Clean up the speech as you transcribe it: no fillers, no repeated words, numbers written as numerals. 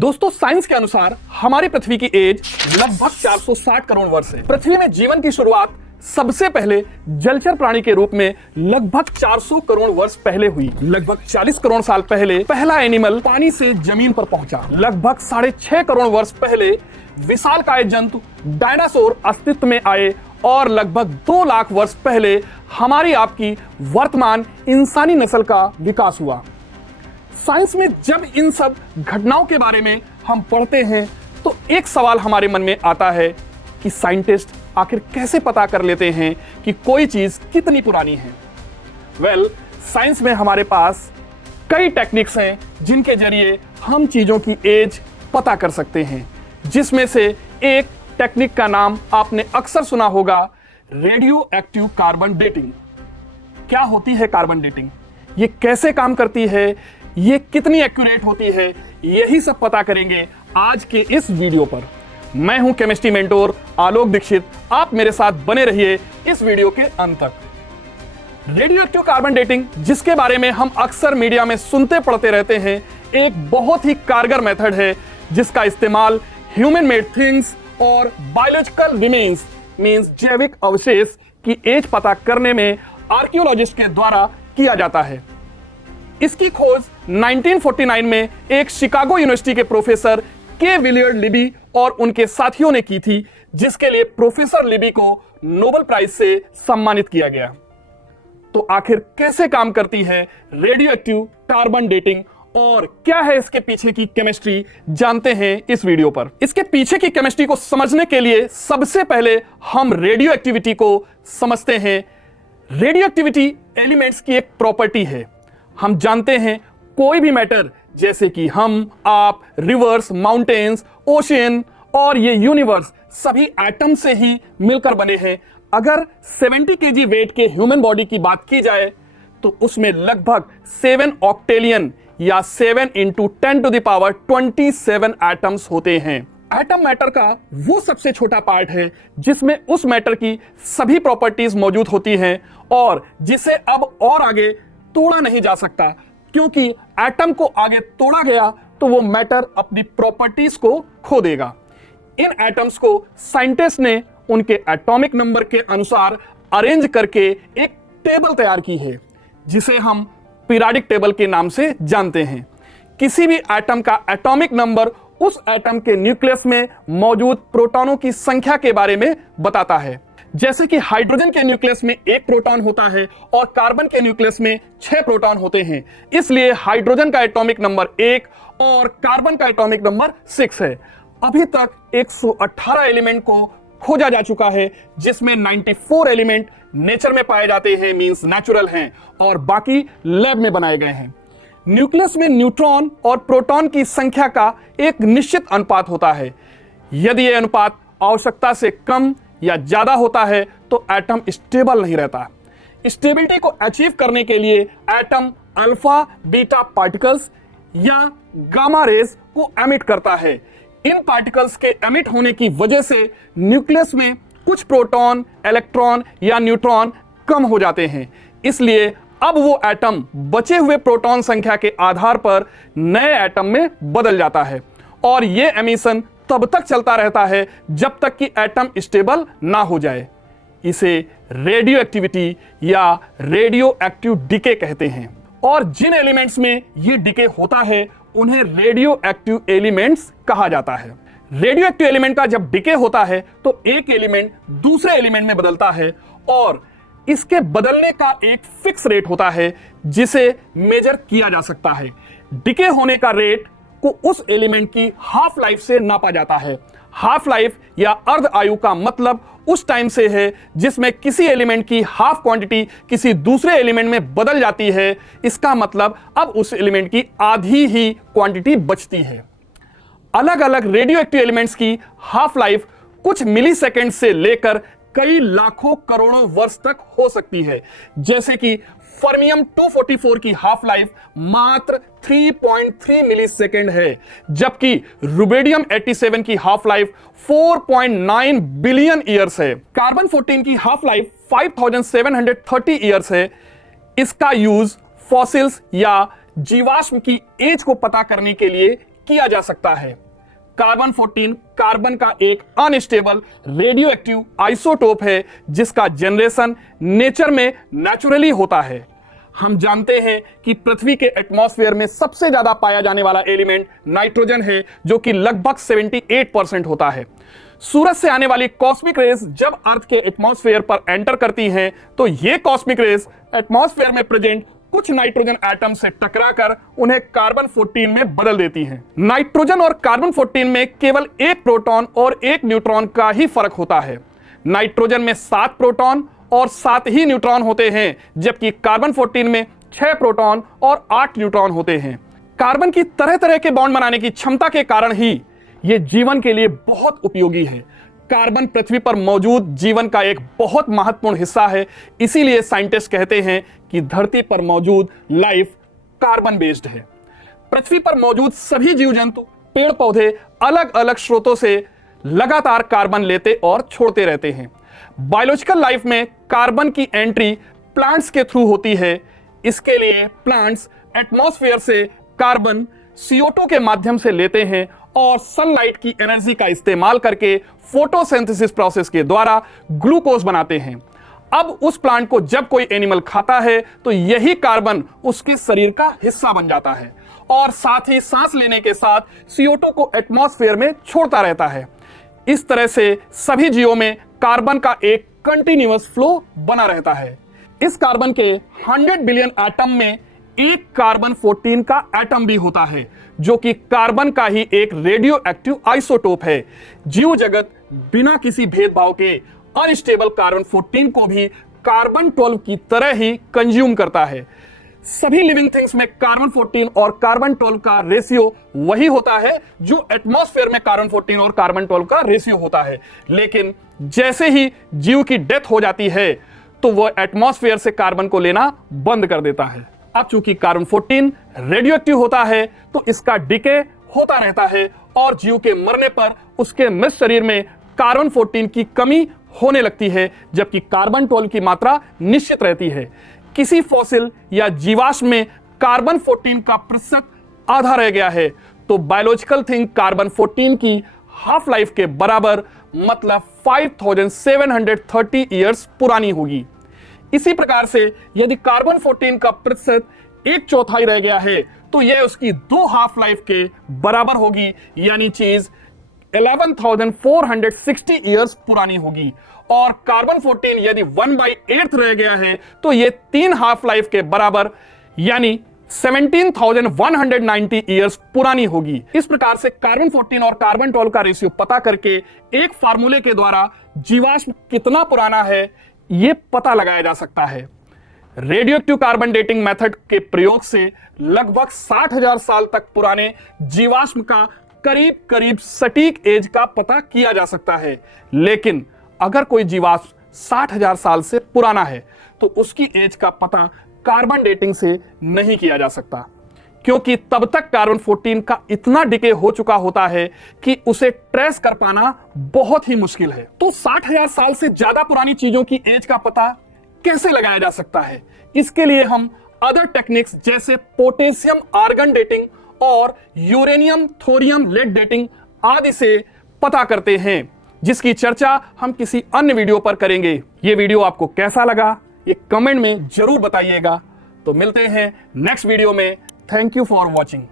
दोस्तों, साइंस के अनुसार हमारी पृथ्वी की एज लगभग 460 करोड़ वर्ष है। पृथ्वी में जीवन की शुरुआत सबसे पहले जलचर प्राणी के रूप में लगभग 400 करोड़ वर्ष पहले हुई। लगभग 40 करोड़ साल पहले पहला एनिमल पानी से जमीन पर पहुंचा। लगभग 6.5 करोड़ वर्ष पहले विशालकाय जंतु डायनासोर अस्तित्व में आए और लगभग 2 लाख वर्ष पहले हमारी आपकी वर्तमान इंसानी नस्ल का विकास हुआ। साइंस में जब इन सब घटनाओं के बारे में हम पढ़ते हैं तो एक सवाल हमारे मन में आता है कि साइंटिस्ट आखिर कैसे पता कर लेते हैं कि कोई चीज कितनी पुरानी है। साइंस में हमारे पास कई टेक्निक्स हैं जिनके जरिए हम चीजों की एज पता कर सकते हैं, जिसमें से एक टेक्निक का नाम आपने अक्सर सुना होगा, रेडियो एक्टिव कार्बन डेटिंग। क्या होती है कार्बन डेटिंग, ये कैसे काम करती है, ये कितनी एक्यूरेट होती है, यही सब पता करेंगे आज के इस वीडियो पर। मैं हूं केमिस्ट्री मेंटोर आलोक दीक्षित, आप मेरे साथ बने रहिए इस वीडियो के अंत तक। रेडियो एक्टिव कार्बन डेटिंग, जिसके बारे में हम अक्सर मीडिया में सुनते पढ़ते रहते हैं, एक बहुत ही कारगर मेथड है जिसका इस्तेमाल ह्यूमन मेड थिंग्स और बायोलॉजिकल रिमेन्स मींस जैविक अवशेष की एज पता करने में आर्कियोलॉजिस्ट के द्वारा किया जाता है। इसकी खोज 1949 में एक शिकागो यूनिवर्सिटी के प्रोफेसर के विलियर्ड लिबी और उनके साथियों ने की थी, जिसके लिए प्रोफेसर लिबी को नोबेल प्राइज से सम्मानित किया गया। तो आखिर कैसे काम करती है रेडियो एक्टिव कार्बन डेटिंग और क्या है इसके पीछे की केमिस्ट्री, जानते हैं इस वीडियो पर। इसके पीछे की केमिस्ट्री को समझने के लिए सबसे पहले हम रेडियो एक्टिविटी को समझते हैं। रेडियो एक्टिविटी एलिमेंट्स की एक प्रॉपर्टी है। हम जानते हैं कोई भी मैटर, जैसे कि हम, आप, रिवर्स, माउंटेन्स, ओशियन और ये यूनिवर्स सभी एटम से ही मिलकर बने हैं। अगर 70 केजी वेट के ह्यूमन बॉडी की बात की जाए तो उसमें लगभग 7 ऑक्टेलियन या 7 × 10⁻27 एटम्स होते हैं। एटम मैटर का वो सबसे छोटा पार्ट है जिसमें उस मैटर की सभी प्रॉपर्टीज मौजूद होती हैं और जिसे अब और आगे तोड़ा नहीं जा सकता, क्योंकि एटम को आगे तोड़ा गया तो वो मैटर अपनी प्रॉपर्टीज को खो देगा। इन एटम्स को साइंटिस्ट ने उनके एटॉमिक नंबर के अनुसार अरेंज करके एक टेबल तैयार की है, जिसे हम पीरियोडिक टेबल के नाम से जानते हैं। किसी भी एटम का एटॉमिक नंबर उस एटम के न्यूक्लियस में मौजूद प्रोटॉनों की संख्या के बारे में बताता है। जैसे कि हाइड्रोजन के न्यूक्लियस में 1 प्रोटॉन होता है और कार्बन के न्यूक्लियस में 6 प्रोटॉन होते हैं, इसलिए हाइड्रोजन का एटॉमिक नंबर 1 और कार्बन का एटॉमिक नंबर 6 है। अभी तक 118 एलिमेंट को खोजा जा चुका है, जिसमें 94 एलिमेंट नेचर में पाए जाते हैं, मींस नेचुरल हैं, और बाकी लैब में बनाए गए हैं। न्यूक्लियस में न्यूट्रॉन और प्रोटॉन की संख्या का एक निश्चित अनुपात होता है। यदि यह अनुपात आवश्यकता से कम या ज्यादा होता है तो एटम स्टेबल नहीं रहता। स्टेबिलिटी को अचीव करने के लिए एटम अल्फा बीटा पार्टिकल्स या गामा रेज को एमिट करता है। इन पार्टिकल्स के एमिट होने की वजह से न्यूक्लियस में कुछ प्रोटॉन, इलेक्ट्रॉन या न्यूट्रॉन कम हो जाते हैं। इसलिए अब वो एटम बचे हुए प्रोटॉन संख्या के आधार पर नए एटम में बदल जाता है और ये एमिशन तब तक चलता रहता है जब तक कि एटम स्टेबल ना हो जाए। इसे रेडियो एक्टिविटी या रेडियो एक्टिव डिके कहते हैं। और जिन एलिमेंट्स में ये डिके होता है उन्हें रेडियो एक्टिव एलिमेंट्स कहा जाता है। रेडियो एक्टिव एलिमेंट का जब डिके होता है तो एक एलिमेंट दूसरे एलिमेंट में बदलता है और इसके बदलने का एक फिक्स रेट होता है जिसे मेजर किया जा सकता है। डिके होने का रेट को उस एलिमेंट की हाफ लाइफ से नापा जाता है। हाफ लाइफ या अर्ध आयु का मतलब उस टाइम से है जिसमें किसी एलिमेंट की हाफ क्वांटिटी किसी दूसरे एलिमेंट में बदल जाती है। इसका मतलब अब उस एलिमेंट की आधी ही क्वांटिटी बचती है। अलग अलग रेडियो एक्टिव एलिमेंट्स की हाफ लाइफ कुछ मिली सेकेंड से लेकर कई लाखों करोड़ों वर्ष तक हो सकती है। जैसे कि फर्मियम 244 की हाफ लाइफ मात्र 3.3 मिली सेकेंड है, जबकि रुबिडियम 87 की हाफ लाइफ 4.9 बिलियन ईयर्स है। कार्बन 14 की हाफ लाइफ 5730 ईयर्स है। इसका यूज फॉसिल्स या जीवाश्म की एज को पता करने के लिए किया जा सकता है। कार्बन 14 कार्बन का एक अनस्टेबल रेडियो एक्टिव आइसोटोप है जिसका जनरेशन नेचर में नेचुरली होता है। हम जानते हैं कि पृथ्वी के एटमॉस्फेयर में सबसे ज्यादा पाया जाने वाला एलिमेंट नाइट्रोजन है जो कि लगभग 78% होता है। सूरज से आने वाली कॉस्मिक रेज जब अर्थ के एटमॉस्फेयर पर एंटर करती हैं तो ये कॉस्मिक रेज एटमॉस्फेयर में प्रेजेंट कुछ नाइट्रोजन एटम से टकराकर उन्हें कार्बन 14 में बदल देती हैं। नाइट्रोजन और कार्बन 14 में केवल एक प्रोटॉन और एक न्यूट्रॉन का ही फर्क होता है। नाइट्रोजन में 7 प्रोटॉन और 7 ही न्यूट्रॉन होते हैं, जबकि कार्बन 14 में 6 प्रोटॉन और 8 न्यूट्रॉन होते हैं। कार्बन की तरह तरह के बॉन्ड बनाने की क्षमता के कारण ही यह जीवन के लिए बहुत उपयोगी है। कार्बन पृथ्वी पर मौजूद जीवन का एक बहुत महत्वपूर्ण हिस्सा है। इसीलिए साइंटिस्ट कहते हैं कि धरती पर मौजूद लाइफ कार्बन बेस्ड है। पृथ्वी पर मौजूद सभी जीव जंतु, पेड़ पौधे अलग अलग स्रोतों से लगातार कार्बन लेते और छोड़ते रहते हैं। बायोलॉजिकल लाइफ में कार्बन की एंट्री प्लांट्स के थ्रू होती है। इसके लिए प्लांट्स एटमॉस्फेयर से कार्बन CO2 के माध्यम से लेते हैं और सनलाइट की एनर्जी का इस्तेमाल करके फोटोसिंथेसिस प्रोसेस के द्वारा ग्लूकोज बनाते हैं। अब उस प्लांट को जब कोई एनिमल खाता है तो यही कार्बन उसके शरीर का हिस्सा बन जाता है और साथ ही सांस लेने के साथ CO2 को एटमॉस्फेयर में छोड़ता रहता है। इस तरह से सभी जीवों में कार्बन का एक कंटिन्यूअस फ्लो बना रहता है। इस कार्बन के 100 बिलियन एटम में एक कार्बन 14 का एटम भी होता है जो कि कार्बन का ही एक रेडियो एक्टिव आइसोटोप है। जीव जगत बिना किसी भेदभाव के अनस्टेबल कार्बन 14 को भी कार्बन 12 की तरह ही कंज्यूम करता है। सभी लिविंग थिंग्स में कार्बन 14 और कार्बन 12 का रेशियो वही होता है जो एटमॉस्फेयर में कार्बन 14 और कार्बन 12 का रेशियो होता है। लेकिन जैसे ही जीव की डेथ हो जाती है तो वह एटमॉस्फेयर से कार्बन को लेना बंद कर देता है। अब चूंकि कार्बन 14 रेडियो एक्टिव होता है तो इसका डिके होता रहता है और जीव के मरने पर उसके मृत शरीर में कार्बन 14 की कमी होने लगती है, जबकि कार्बन 12 की मात्रा निश्चित रहती है। किसी फॉसिल या जीवाश्म में कार्बन 14 का प्रतिशत आधा रह गया है तो बायोलॉजिकल थिंग कार्बन 14 की हाफ लाइफ के बराबर मतलब 5730 ईयर्स पुरानी होगी। इसी प्रकार से यदि कार्बन 14 का प्रतिशत 1/4 रह गया है तो यह उसकी 2 हाफ लाइफ के बराबर होगी, यानी चीज 11,460 ईयर्स पुरानी होगी। और कार्बन 14 यदि 1/8 रह गया है तो यह 3 हाफ लाइफ के बराबर यानी 17,190 ईयर्स पुरानी होगी। इस प्रकार से कार्बन 14 और कार्बन 12 का रेशियो पता करके एक फार्मूले के द्वारा जीवाश्म कितना पुराना है यह पता लगाया जा सकता है। Radio active carbon dating method के प्रयोग से लगभग 60,000 साल तक पुराने जीवाश्म का करीब करीब सटीक एज का पता किया जा सकता है। लेकिन अगर कोई जीवाश्म 60,000 साल से पुराना है तो उसकी एज का पता कार्बन डेटिंग से नहीं किया जा सकता, क्योंकि तब तक कार्बन 14 का इतना डिके हो चुका होता है कि उसे ट्रेस कर पाना बहुत ही मुश्किल है। तो 60,000 साल से ज्यादा पुरानी चीजों की एज का पता कैसे लगाया जा सकता है? इसके लिए हम अदर टेक्निक्स जैसे पोटेशियम आर्गन डेटिंग और यूरेनियम थोरियम लेड डेटिंग आदि से पता करते हैं, जिसकी चर्चा हम किसी अन्य वीडियो पर करेंगे। यह वीडियो आपको कैसा लगा ये कमेंट में जरूर बताइएगा। तो मिलते हैं नेक्स्ट वीडियो में। Thank you for watching.